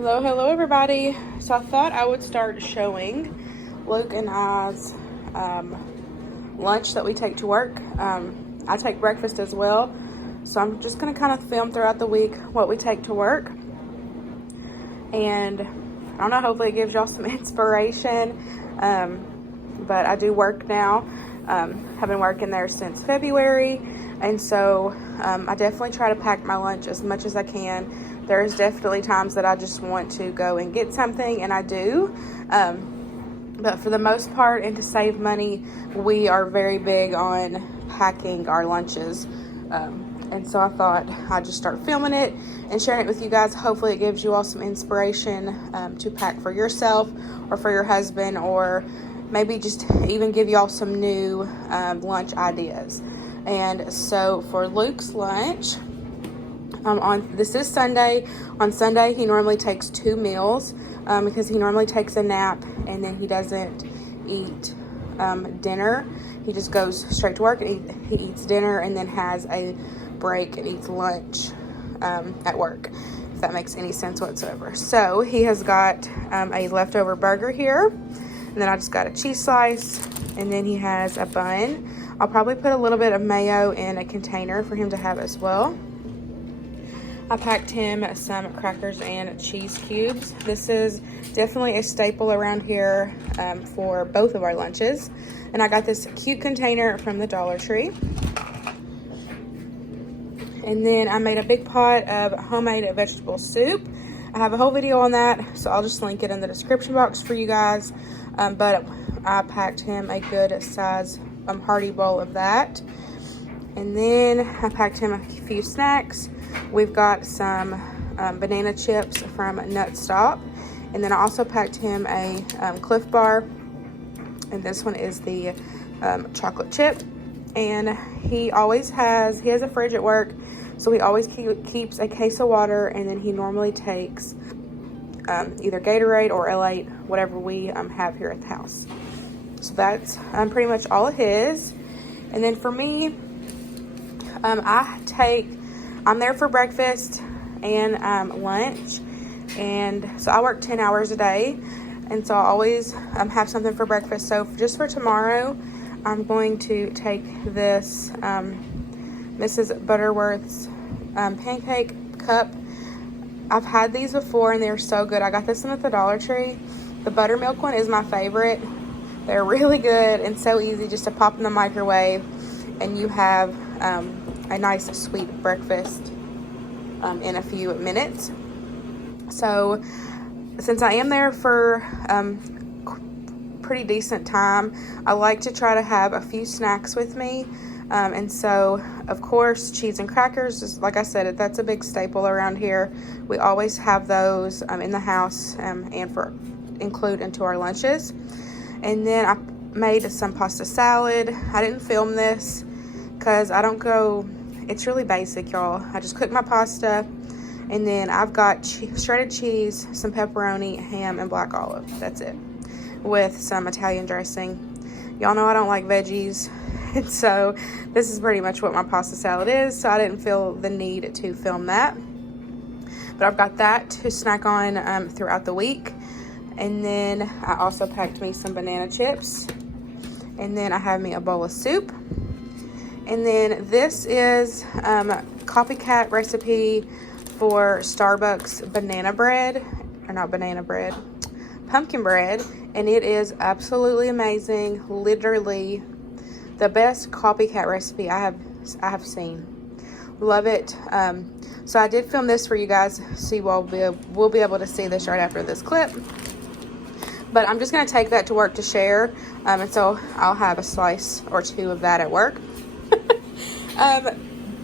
Hello everybody. So I thought I would start showing Luke and I's lunch that we take to work. I take breakfast as well, so I'm just going to kind of film throughout the week what we take to work. And I don't know, hopefully it gives y'all some inspiration. But I do work now. Have been working there since February, and so I definitely try to pack my lunch as much as I can. There's definitely times that I just want to go and get something, and I do. But for the most part, and to save money, we are very big on packing our lunches. And so I thought I'd just start filming it and sharing it with you guys. Hopefully it gives you all some inspiration to pack for yourself or for your husband, or maybe just even give y'all some new lunch ideas. And so for Luke's lunch, this is Sunday. On Sunday, he normally takes 2 meals because he normally takes a nap, and then he doesn't eat dinner. He just goes straight to work and he eats dinner and then has a break and eats lunch at work, if that makes any sense whatsoever. So he has got a leftover burger here, and then I just got a cheese slice, and then he has a bun. I'll probably put a little bit of mayo in a container for him to have as well. I packed him some crackers and cheese cubes. This is definitely a staple around here for both of our lunches. And I got this cute container from the Dollar Tree. And then I made a big pot of homemade vegetable soup. I have a whole video on that, so I'll just link it in the description box for you guys. But I packed him a good size hearty bowl of that. And then I packed him a few snacks. We've got some banana chips from Nutstop. And then I also packed him a Cliff Bar. And this one is the chocolate chip. And he has a fridge at work, so he always keeps a case of water, and then he normally takes either Gatorade or L8, whatever we have here at the house. So that's pretty much all of his. And then for me, I'm there for breakfast and lunch, and so I work 10 hours a day, and so I always have something for breakfast. So just for tomorrow, I'm going to take this Mrs. Butterworth's pancake cup. I've had these before and they're so good. I got this one at the Dollar Tree. The buttermilk one is my favorite. They're really good and so easy just to pop in the microwave, and you have a nice sweet breakfast in a few minutes. So since I am there for pretty decent time, I like to try to have a few snacks with me. And so of course cheese and crackers, just like I said, that's a big staple around here. We always have those in the house and include into our lunches. And then I made some pasta salad. I didn't film this because it's really basic, y'all. I just cooked my pasta, and then I've got shredded cheese, some pepperoni, ham, and black olive. That's it, with some Italian dressing. Y'all know I don't like veggies, and so this is pretty much what my pasta salad is, so I didn't feel the need to film that. But I've got that to snack on throughout the week. And then I also packed me some banana chips, and then I have me a bowl of soup. And then this is COPYCAT recipe for Starbucks pumpkin bread, and it is absolutely amazing. Literally the best COPYCAT recipe I have seen. Love it. So I did film this for you guys, so you all will be able to see this right after this clip. But I'm just going to take that to work to share, and so I'll have a slice or two of that at work.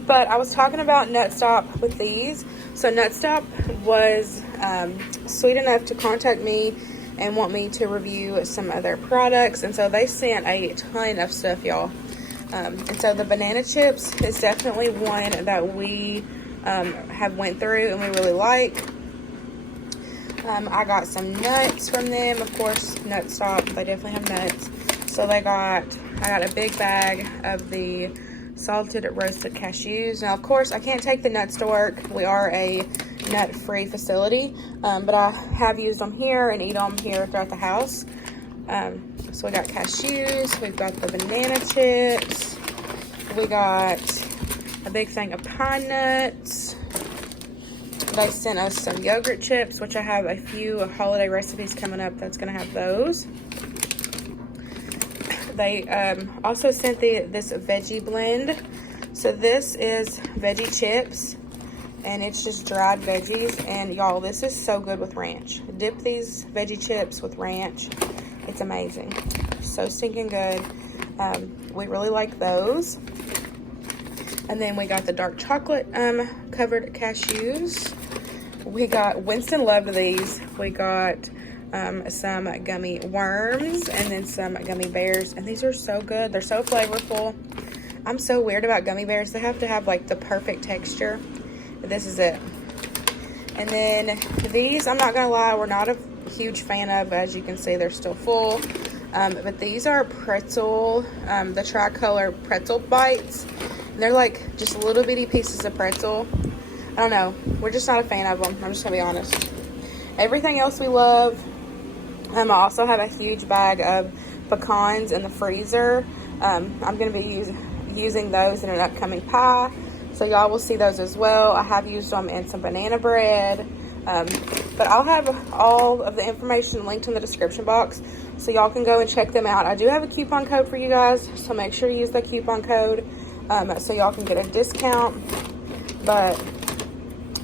But I was talking about Nutstop with these. So Nutstop was sweet enough to contact me and want me to review some of their products, and so they sent a ton of stuff, y'all. And so the banana chips is definitely one that we have went through and we really like. I got some nuts from them, of course. Nutstop, they definitely have nuts. So I got a big bag of the salted roasted cashews. Now, of course, I can't take the nuts to work. We are a nut-free facility, but I have used them here and eat them here throughout the house. So we got cashews, we've got the banana chips, we got a big thing of pine nuts. They sent us some yogurt chips, which I have a few holiday recipes coming up that's going to have those. They also sent this veggie blend. So this is veggie chips, and it's just dried veggies. And y'all, this is so good with ranch. Dip these veggie chips with ranch. It's amazing. So stinking good. We really like those. And then we got the dark chocolate covered cashews. We got, Winston loved these. We got some gummy worms and then some gummy bears. And these are so good. They're so flavorful. I'm so weird about gummy bears. They have to have like the perfect texture. This is it. And then these, I'm not gonna lie, we're not a huge fan of. As you can see, they're still full. But these are pretzel, the tricolor pretzel bites. And they're like just little bitty pieces of pretzel. I don't know. We're just not a fan of them. I'm just gonna be honest. Everything else we love. I also have a huge bag of pecans in the freezer. I'm gonna be using those in an upcoming pie. So y'all will see those as well. I have used them in some banana bread. But I'll have all of the information linked in the description box, so y'all can go and check them out. I do have a coupon code for you guys, so make sure you use the coupon code so y'all can get a discount. But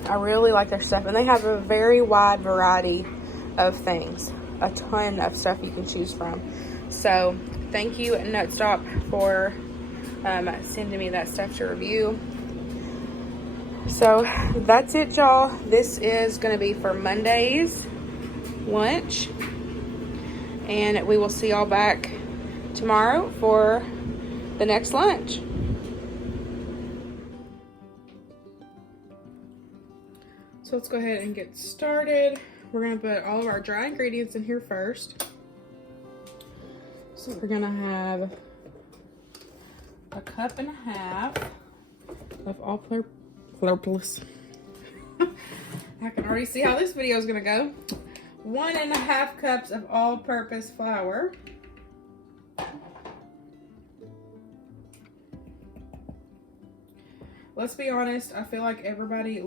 I really like their stuff, and they have a very wide variety of things, a ton of stuff you can choose from. So thank you, Nutstop, for sending me that stuff to review. So that's it, y'all. This is going to be for Monday's lunch, and we will see y'all back tomorrow for the next lunch. So let's go ahead and get started. We're going to put all of our dry ingredients in here first. So we're going to have a cup and a half of all-purpose. I can already see how this video is going to go. 1.5 cups of all-purpose flour. Let's be honest, I feel like everybody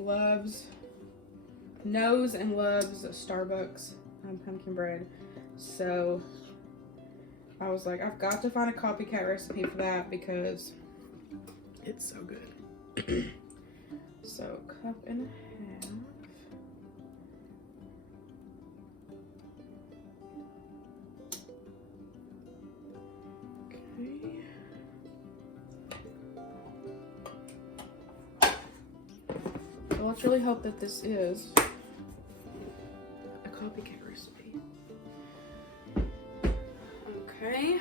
knows and loves Starbucks pumpkin bread. So I was like, I've got to find a copycat recipe for that because it's so good. So, cup and a half. Okay. So let's really hope that this is a copycat recipe. Okay.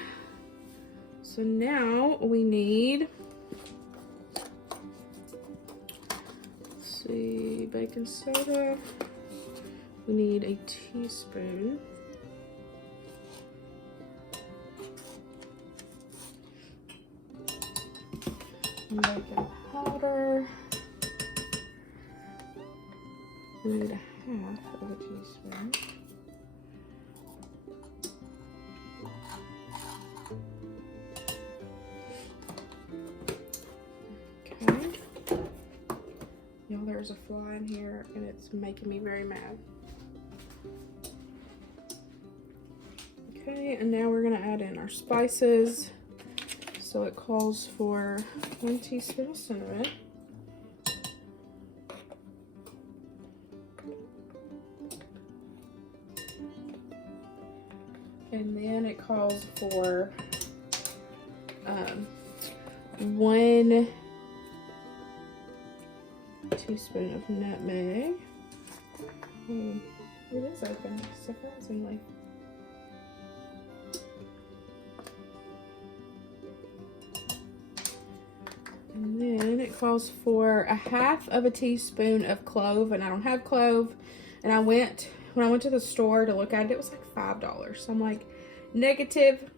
So now we need baking soda. We need a teaspoon. Baking powder. We need a half of a teaspoon. There's a fly in here and it's making me very mad. Okay, and now we're gonna add in our spices. So it calls for 1 teaspoon of cinnamon. And then it calls for 1 teaspoon of nutmeg. It is open, surprisingly. And then it calls for 1/2 teaspoon of clove, and I don't have clove. And when I went to the store to look at it, it was like $5. So I'm like, negative.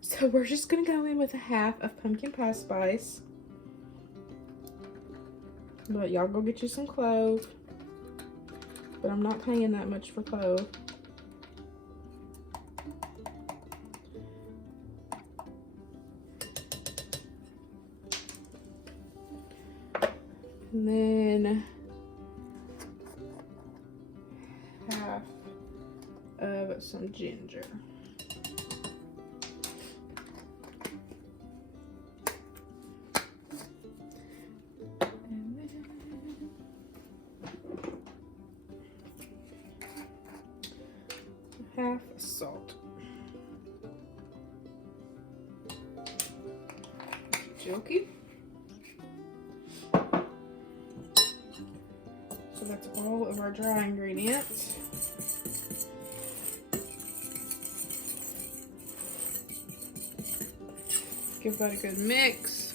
So we're just gonna go in with 1/2 of pumpkin pie spice. But y'all go get you some clove. But I'm not paying that much for clove. And then half of some ginger. And then half salt. Jokey. So that's all of our dry ingredients. Give that a good mix.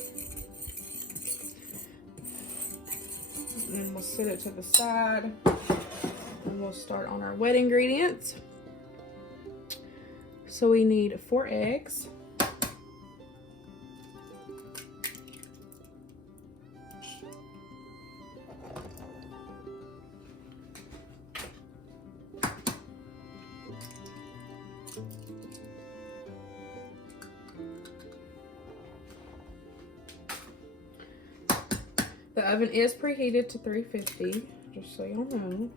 And then we'll set it to the side. And we'll start on our wet ingredients. So we need 4 eggs. The oven is preheated to 350, just so y'all know.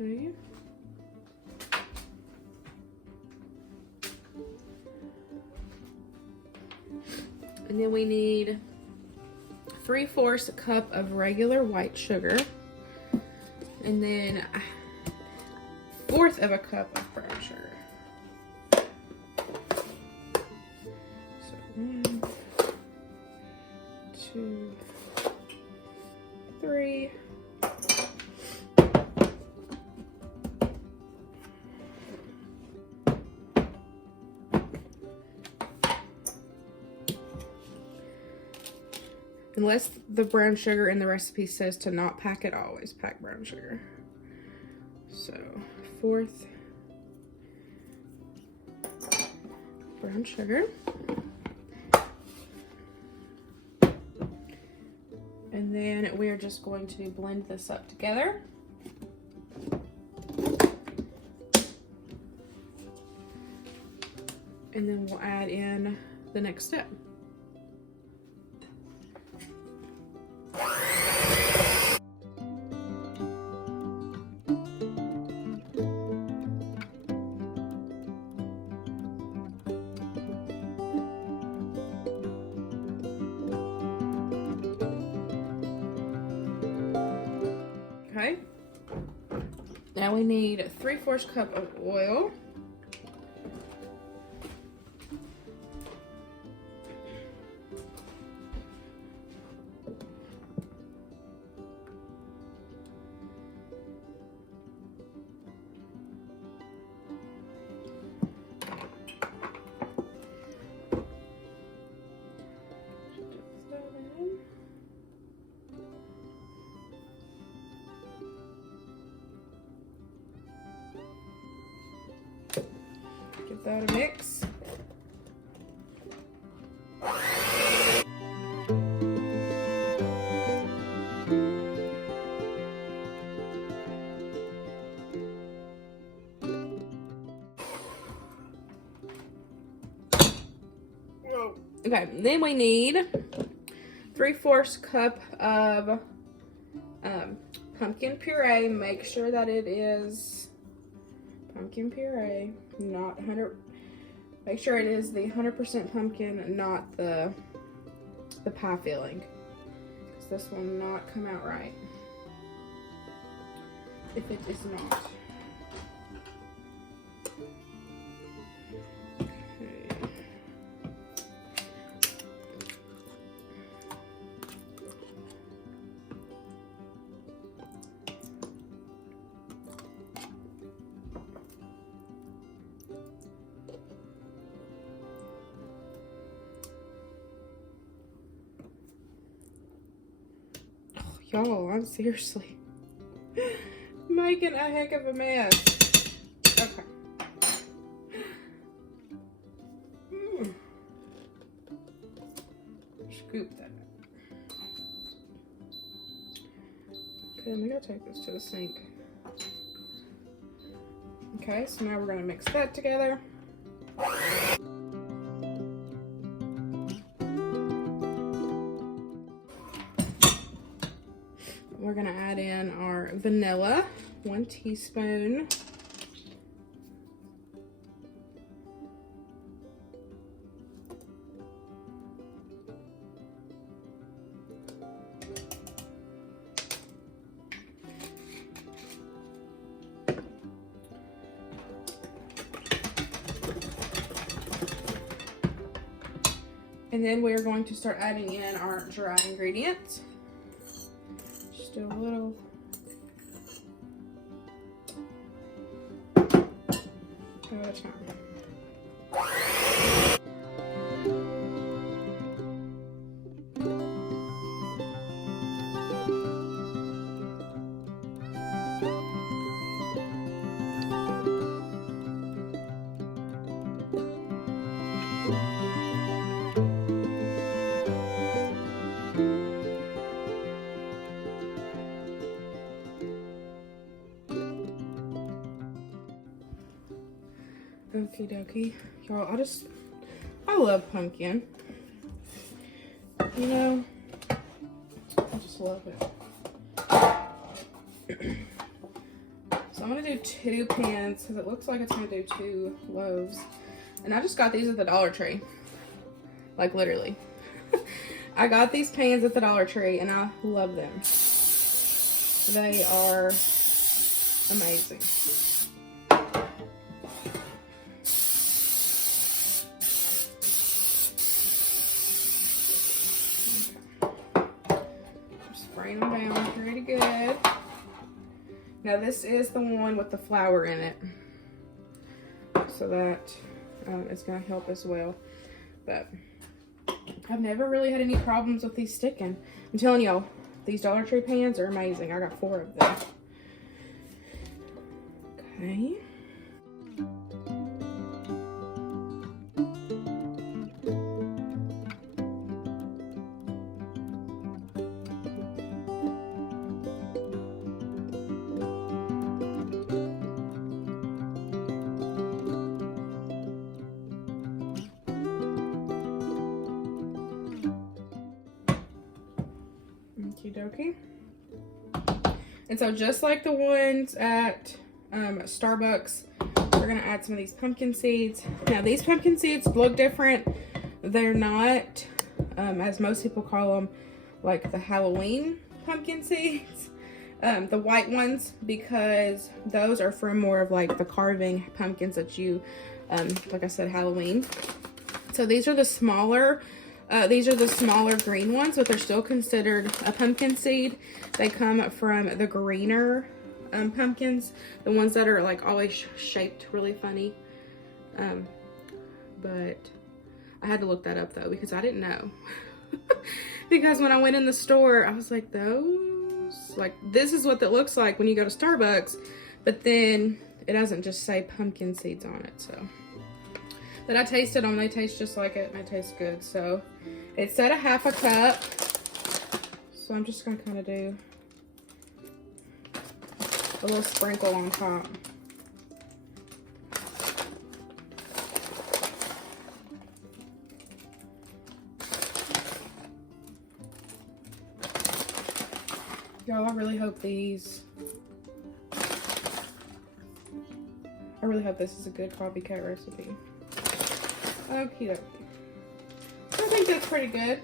Okay. And then we need 3/4 cup of regular white sugar. And then 1/4 of a cup of brown sugar. So 1, 2, 3. Unless the brown sugar in the recipe says to not pack it, always pack brown sugar. So 1/4 brown sugar. And then we are just going to blend this up together. And then we'll add in the next step. Okay, now we need 3/4 cup of oil. Give that a mix. Okay, then we need 3/4 cup of pumpkin puree. Make sure that it is pumpkin puree, not 100. Make sure it is the 100% pumpkin, not the pie filling, because this will not come out right if it is not. Y'all, I'm seriously making a heck of a mess. Okay. Oop, that. Okay, I'm gonna take this to the sink. Okay, so now we're gonna mix that together. We're gonna add in our vanilla, 1 teaspoon. And then we're going to start adding in our dry ingredients. Just do a little. At a time. Okie dokie. Y'all, I love pumpkin. You know, I just love it. So I'm gonna do 2 pans because it looks like it's gonna do 2 loaves. And I just got these at the Dollar Tree. Like literally. I got these pans at the Dollar Tree and I love them. They are amazing. Spraying them down pretty good. Now this is the one with the flour in it, so that is going to help as well. But I've never really had any problems with these sticking. I'm telling y'all, these Dollar Tree pans are amazing. I got 4 of them. Okay. Okie dokie. And so just like the ones at Starbucks, we're gonna add some of these pumpkin seeds. Now these pumpkin seeds look different. They're not, as most people call them, like the Halloween pumpkin seeds. The white ones, because those are from more of like the carving pumpkins that you, like I said, Halloween. So these are the smaller green ones, but they're still considered a pumpkin seed. They come from the greener pumpkins, the ones that are like always shaped really funny. But I had to look that up though, because I didn't know. Because when I went in the store, I was like, this is what that looks like when you go to Starbucks, but then it doesn't just say pumpkin seeds on it. So, but I tasted them, they taste just like it, and they taste good. So it said 1/2 cup, so I'm just gonna kind of do a little sprinkle on top. Y'all, I really hope this is a good copycat recipe. Okie dokie. I think that's pretty good.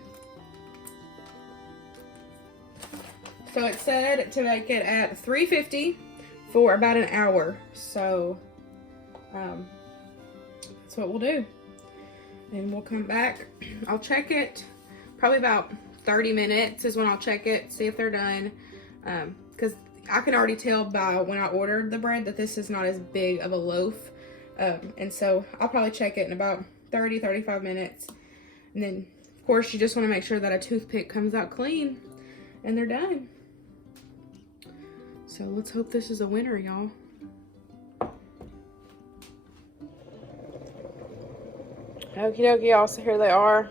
So it said to make it at 350 for about an hour. So that's what we'll do. And we'll come back. I'll check it probably about 30 minutes is when I'll check it, see if they're done. Because I can already tell by when I ordered the bread that this is not as big of a loaf. And so I'll probably check it in about 30-35 minutes. And then, of course, you just want to make sure that a toothpick comes out clean and they're done. So let's hope this is a winner, y'all. Okie dokie, y'all. So here they are.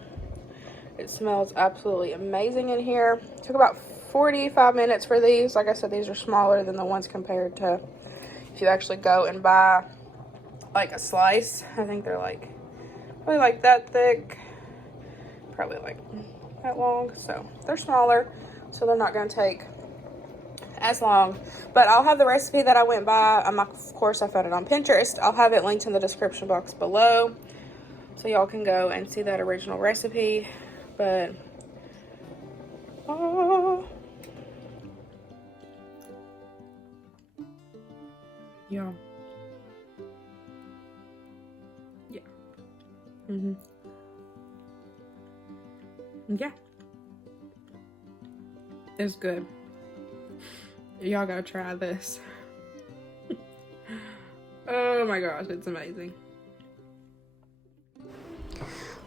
It smells absolutely amazing in here. It took about 45 minutes for these. Like I said, these are smaller than the ones compared to if you actually go and buy like a slice. I think they're like probably like that thick, probably like that long. So they're smaller, so they're not going to take as long. But I'll have the recipe that I went by. Of course, I found it on Pinterest. I'll have it linked in the description box below, so y'all can go and see that original recipe. But yeah. Yeah, it's good. Y'all gotta try this. Oh my gosh, it's amazing.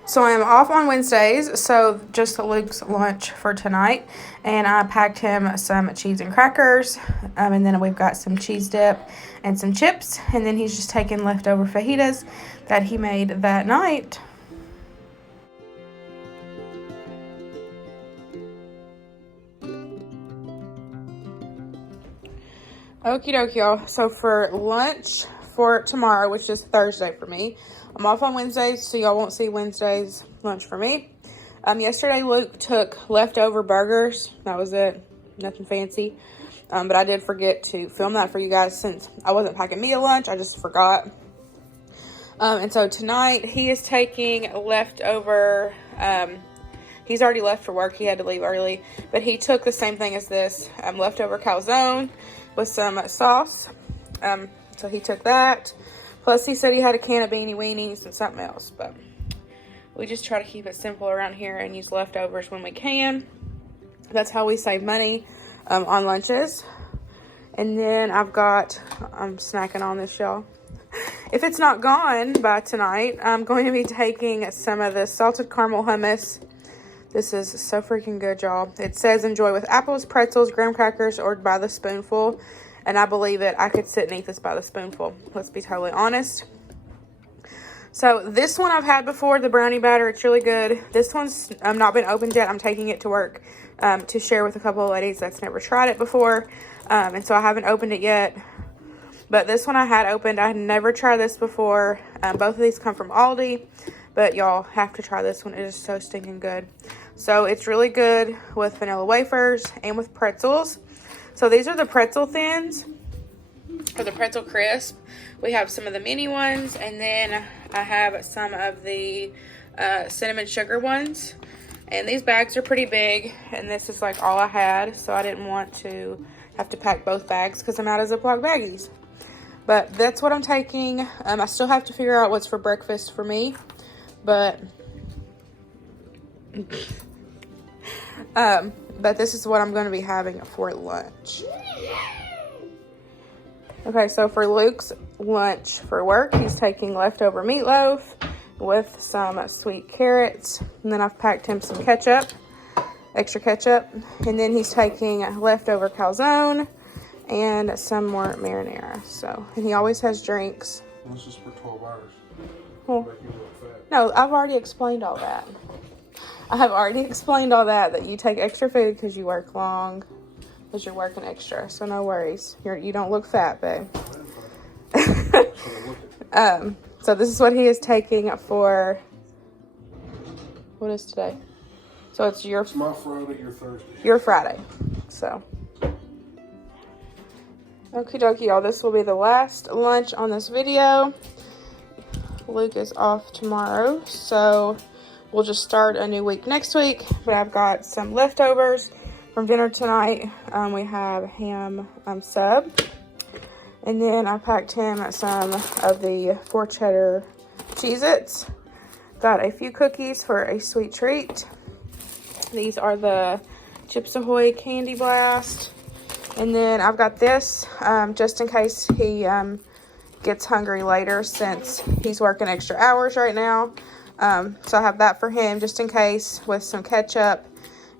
So I'm off on Wednesdays, so just Luke's lunch for tonight, and I packed him some cheese and crackers, and then we've got some cheese dip and some chips, and then he's just taking leftover fajitas that he made that night. Okie dokie, y'all. So for lunch for tomorrow, which is Thursday for me, I'm off on Wednesdays, so y'all won't see Wednesday's lunch for me. Yesterday, Luke took leftover burgers. That was it. Nothing fancy. But I did forget to film that for you guys since I wasn't packing me a lunch. I just forgot. And so tonight, he is taking leftover... he's already left for work. He had to leave early. But he took the same thing as this. Leftover calzone with some sauce. So he took that. Plus, he said he had a can of beanie weenies and something else. But we just try to keep it simple around here and use leftovers when we can. That's how we save money on lunches. And then I'm snacking on this, y'all. If it's not gone by tonight, I'm going to be taking some of the salted caramel hummus. This is so freaking good, y'all. It says enjoy with apples, pretzels, graham crackers, or by the spoonful. And I believe it. I could sit and eat this by the spoonful. Let's be totally honest. So this one I've had before, the brownie batter. It's really good. This one's not been opened yet. I'm taking it to work to share with a couple of ladies that's never tried it before. And so I haven't opened it yet. But this one I had opened. I had never tried this before. Both of these come from Aldi. But y'all have to try this one. It is so stinking good. So it's really good with vanilla wafers and with pretzels. So these are the pretzel thins, or the pretzel crisp. We have some of the mini ones, and then I have some of the cinnamon sugar ones. And these bags are pretty big, and this is like all I had, so I didn't want to have to pack both bags because I'm out of Ziploc baggies. But that's what I'm taking. I still have to figure out what's for breakfast for me, but but this is what I'm going to be having for lunch. Okay, so for Luke's lunch for work, he's taking leftover meatloaf with some sweet carrots. And then I've packed him some ketchup, extra ketchup. And then he's taking leftover calzone and some more marinara. So, and he always has drinks. This is for 12 hours. Well, Make you look fat. no, I've already explained all that. I have already explained all that you take extra food because you work long, because you're working extra. So no worries. You don't look fat, babe. So this is what he is taking for, what is today? So it's my Friday, your Thursday. Your Friday. So. Okie dokie, y'all. This will be the last lunch on this video. Luke is off tomorrow, so we'll just start a new week next week. But I've got some leftovers from dinner tonight. We have ham sub. And then I packed him some of the 4 cheddar Cheez-Its. Got a few cookies for a sweet treat. These are the Chips Ahoy Candy Blast. And then I've got this just in case he gets hungry later since he's working extra hours right now. So I have that for him just in case with some ketchup.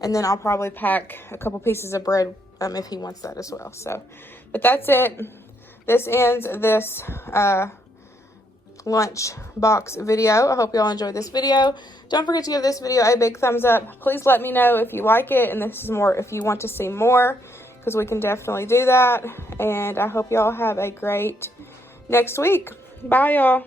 And then I'll probably pack a couple pieces of bread if he wants that as well. So, but that's it. This ends this lunch box video. I hope y'all enjoyed this video. Don't forget to give this video a big thumbs up. Please let me know if you like it and this is more, if you want to see more, because we can definitely do that. And I hope y'all have a great next week. Bye, y'all.